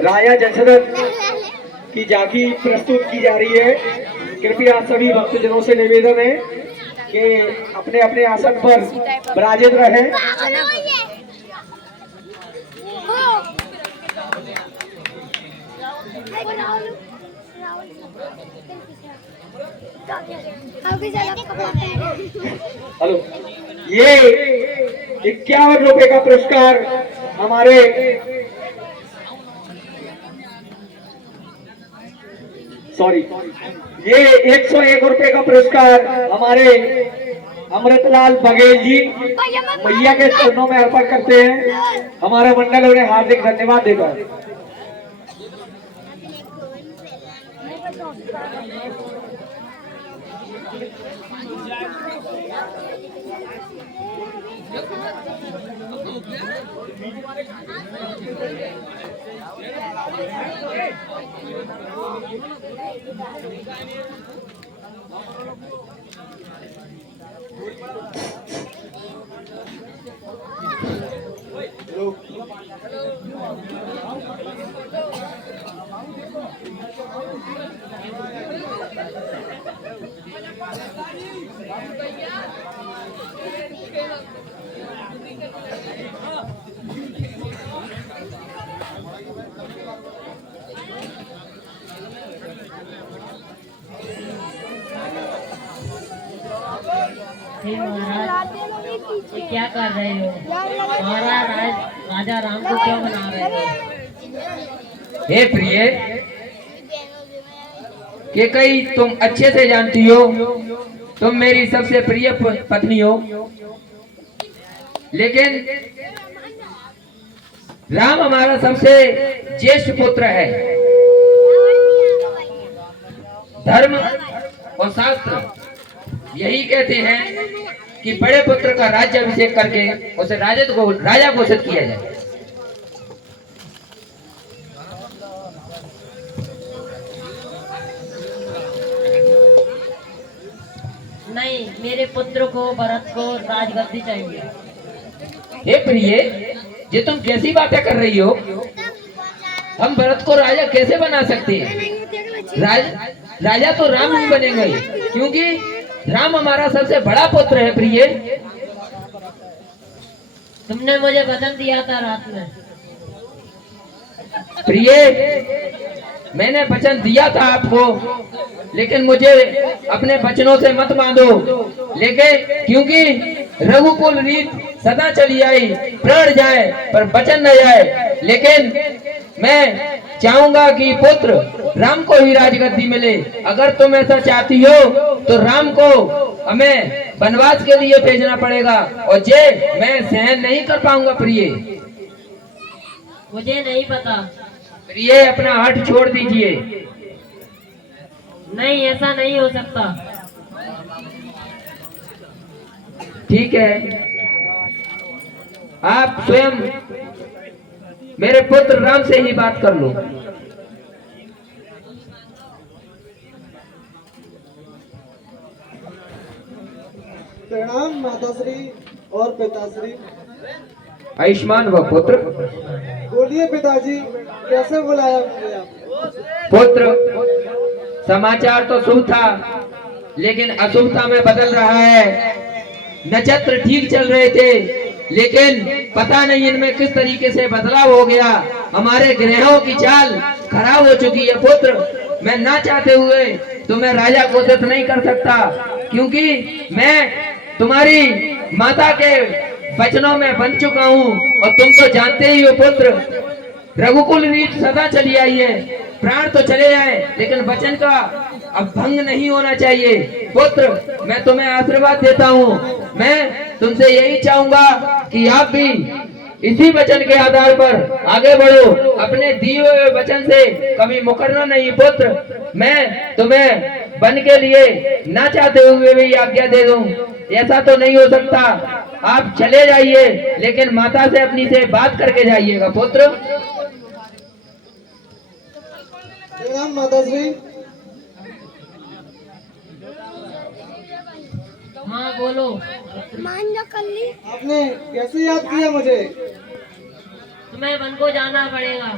राजा दशरथ की झांकी प्रस्तुत की जा रही है। कृपया सभी भक्तजनों से निवेदन है कि अपने अपने आसन पर विराजित रहें। हेलो, ये 51 रुपए का पुरस्कार हमारे ये 101 रुपए का पुरस्कार हमारे अमृतलाल बघेल जी मैया के चरणों में अर्पण करते हैं। हमारा मंडल उन्हें हार्दिक धन्यवाद देता है। महाराज ये क्या कर रहे हो महाराज? राजा राम को क्यों बना रहे हो? हे प्रिय, कि कई तुम अच्छे से जानती हो तुम मेरी सबसे प्रिय पत्नी हो, लेकिन राम हमारा सबसे ज्येष्ठ पुत्र है। धर्म और शास्त्र यही कहते हैं कि बड़े पुत्र का राज्याभिषेक करके उसे राजा घोषित किया जाए। नहीं, मेरे पुत्र को भरत को राजगद्दी चाहिए। हे प्रिय, ये तुम कैसी बातें कर रही हो? हम भरत को राजा कैसे बना सकते हैं? राजा तो राम ही बनेंगे, क्योंकि राम हमारा सबसे बड़ा पुत्र है। प्रिय, तुमने मुझे वचन दिया था रात में। प्रिय, मैंने वचन दिया था आपको, लेकिन मुझे अपने वचनों से मत बांधो। लेकिन क्योंकि रघुकुल रीत सदा चली आई, प्राण जाए पर वचन न जाए। लेकिन मैं चाहूंगा कि पुत्र राम को ही राजगद्दी मिले। अगर तुम ऐसा चाहती हो तो राम को हमें वनवास के लिए भेजना पड़ेगा, और ये मैं सहन नहीं कर पाऊंगा। प्रिय, मुझे नहीं पता। प्रिय, अपना हठ छोड़ दीजिए। नहीं, ऐसा नहीं हो सकता। ठीक है, आप स्वयं मेरे पुत्र राम से ही बात कर लो। प्रणाम माताश्री और पिताश्री। आयुष्मान व पुत्र। बोलिए पिताजी, कैसे बुलाया मुझे आपने? पुत्र, समाचार तो शुभ था, लेकिन अशुभता में बदल रहा है। नक्षत्र ठीक चल रहे थे, लेकिन पता नहीं इनमें किस तरीके से बदलाव हो गया। हमारे ग्रहों की चाल खराब हो चुकी है। पुत्र, मैं ना चाहते हुए तुम्हें राजा घोषित नहीं कर सकता, क्योंकि मैं तुम्हारी माता के वचनों में बंध चुका हूँ। और तुम तो जानते ही हो पुत्र, रघुकुल रीत सदा चली आई है। प्राण तो चले जाए, लेकिन वचन का अब भंग नहीं होना चाहिए। पुत्र, मैं तुम्हें आशीर्वाद देता हूँ। मैं तुमसे यही चाहूंगा कि आप भी इसी वचन के आधार पर आगे बढ़ो। अपने दिए हुए वचन से कभी मुकरना नहीं। पुत्र, मैं तुम्हें वन के लिए ना चाहते हुए भी आज्ञा दे दूं, ऐसा तो नहीं हो सकता। आप चले जाइए, लेकिन माता से अपनी से बात करके जाइएगा। पुत्र, प्रणाम माताश्री। हाँ बोलो। आपने कैसे याद किया मुझे? तुम्हें वन को जाना पड़ेगा।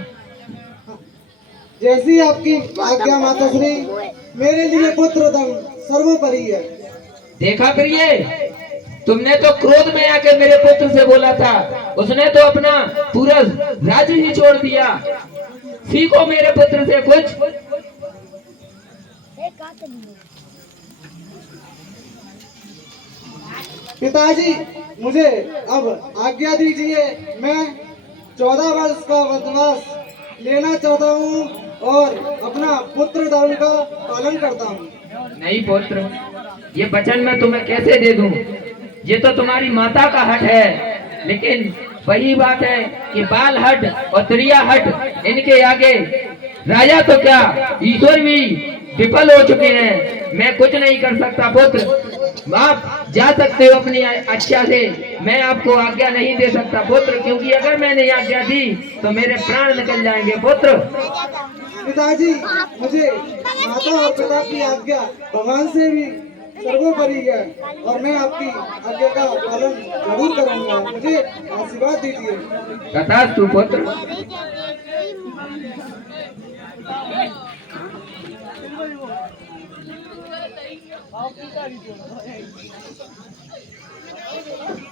जैसी आपकी आज्ञा माताश्री। मेरे लिए पुत्र धन सर्वोपरि है। देखा प्रिय, तुमने तो क्रोध में आके मेरे पुत्र से बोला था, उसने तो अपना पूरा राज्य ही छोड़ दिया। सीखो मेरे पुत्र से कुछ। पिताजी, मुझे अब आज्ञा दीजिए। मैं 14 वर्ष का वनवास लेना चाहता हूँ और अपना पुत्र धर्म का पालन करता हूँ। नहीं पुत्र, ये वचन मैं तुम्हें कैसे दे दूं? ये तो तुम्हारी माता का हट है। लेकिन वही बात है कि बाल हट और त्रिया हट, इनके आगे राजा तो क्या, ईश्वर भी विफल हो चुके हैं। मैं कुछ नहीं कर सकता पुत्र। आप जा सकते हो अपनी अच्छा से, मैं आपको आज्ञा नहीं दे सकता पुत्र, क्योंकि अगर मैंने आज्ञा दी तो मेरे प्राण निकल जाएंगे पुत्र। पिताजी, मुझे माता और पिता की आज्ञा भगवान से भी सर्वोपरि है और मैं आपकी आज्ञा का पालन जरूर करूंगा। मुझे आशीर्वाद दीजिए। तथास्तु पुत्र।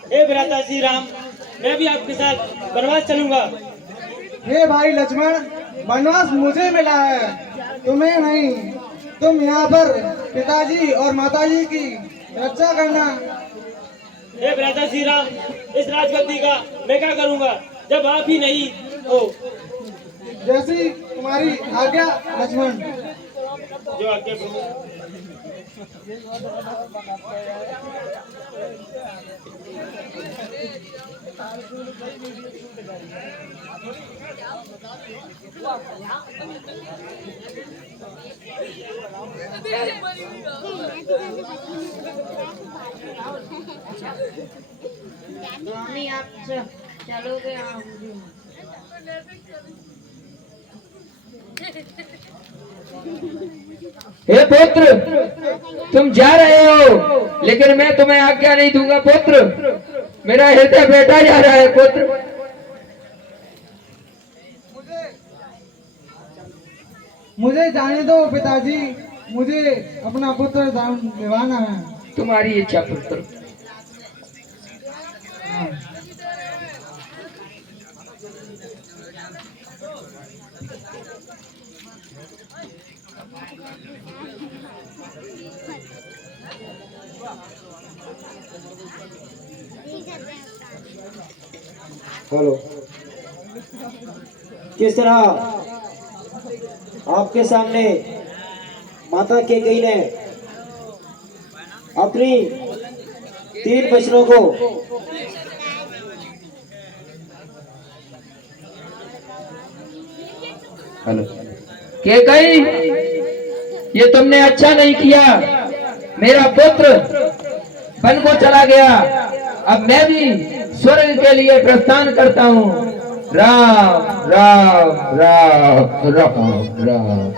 हे भ्राता श्री राम, मैं भी आपके साथ वनवास चलूंगा। हे भाई लक्ष्मण, वनवास मुझे मिला है, तुम्हें नहीं। तुम यहाँ पर पिताजी और माताजी की रक्षा करना। हे भ्राता श्री राम, इस राजगद्दी का मैं क्या करूंगा जब आप ही नहीं हो। जैसी तुम्हारी आज्ञा लक्ष्मण। जो आज्ञा प्रभु। स्वामी आप चलोगे? हाँ मुझे। हे पुत्र, तुम जा रहे हो लेकिन मैं तुम्हें आज्ञा नहीं दूंगा पुत्र। मेरा हृदय बैठा जा रहा है पुत्र। मुझे जाने दो पिताजी, मुझे अपना पुत्र धर्म निभाना है। तुम्हारी इच्छा पुत्र। हेलो, किस तरह आपके सामने माता कैकेयी ने अपनी 3 बच्चों को कैकेयी, ये तुमने अच्छा नहीं किया। मेरा पुत्र वन को चला गया, अब मैं भी स्वर्ग के लिए प्रस्थान करता हूँ। राम राम राम राम राम।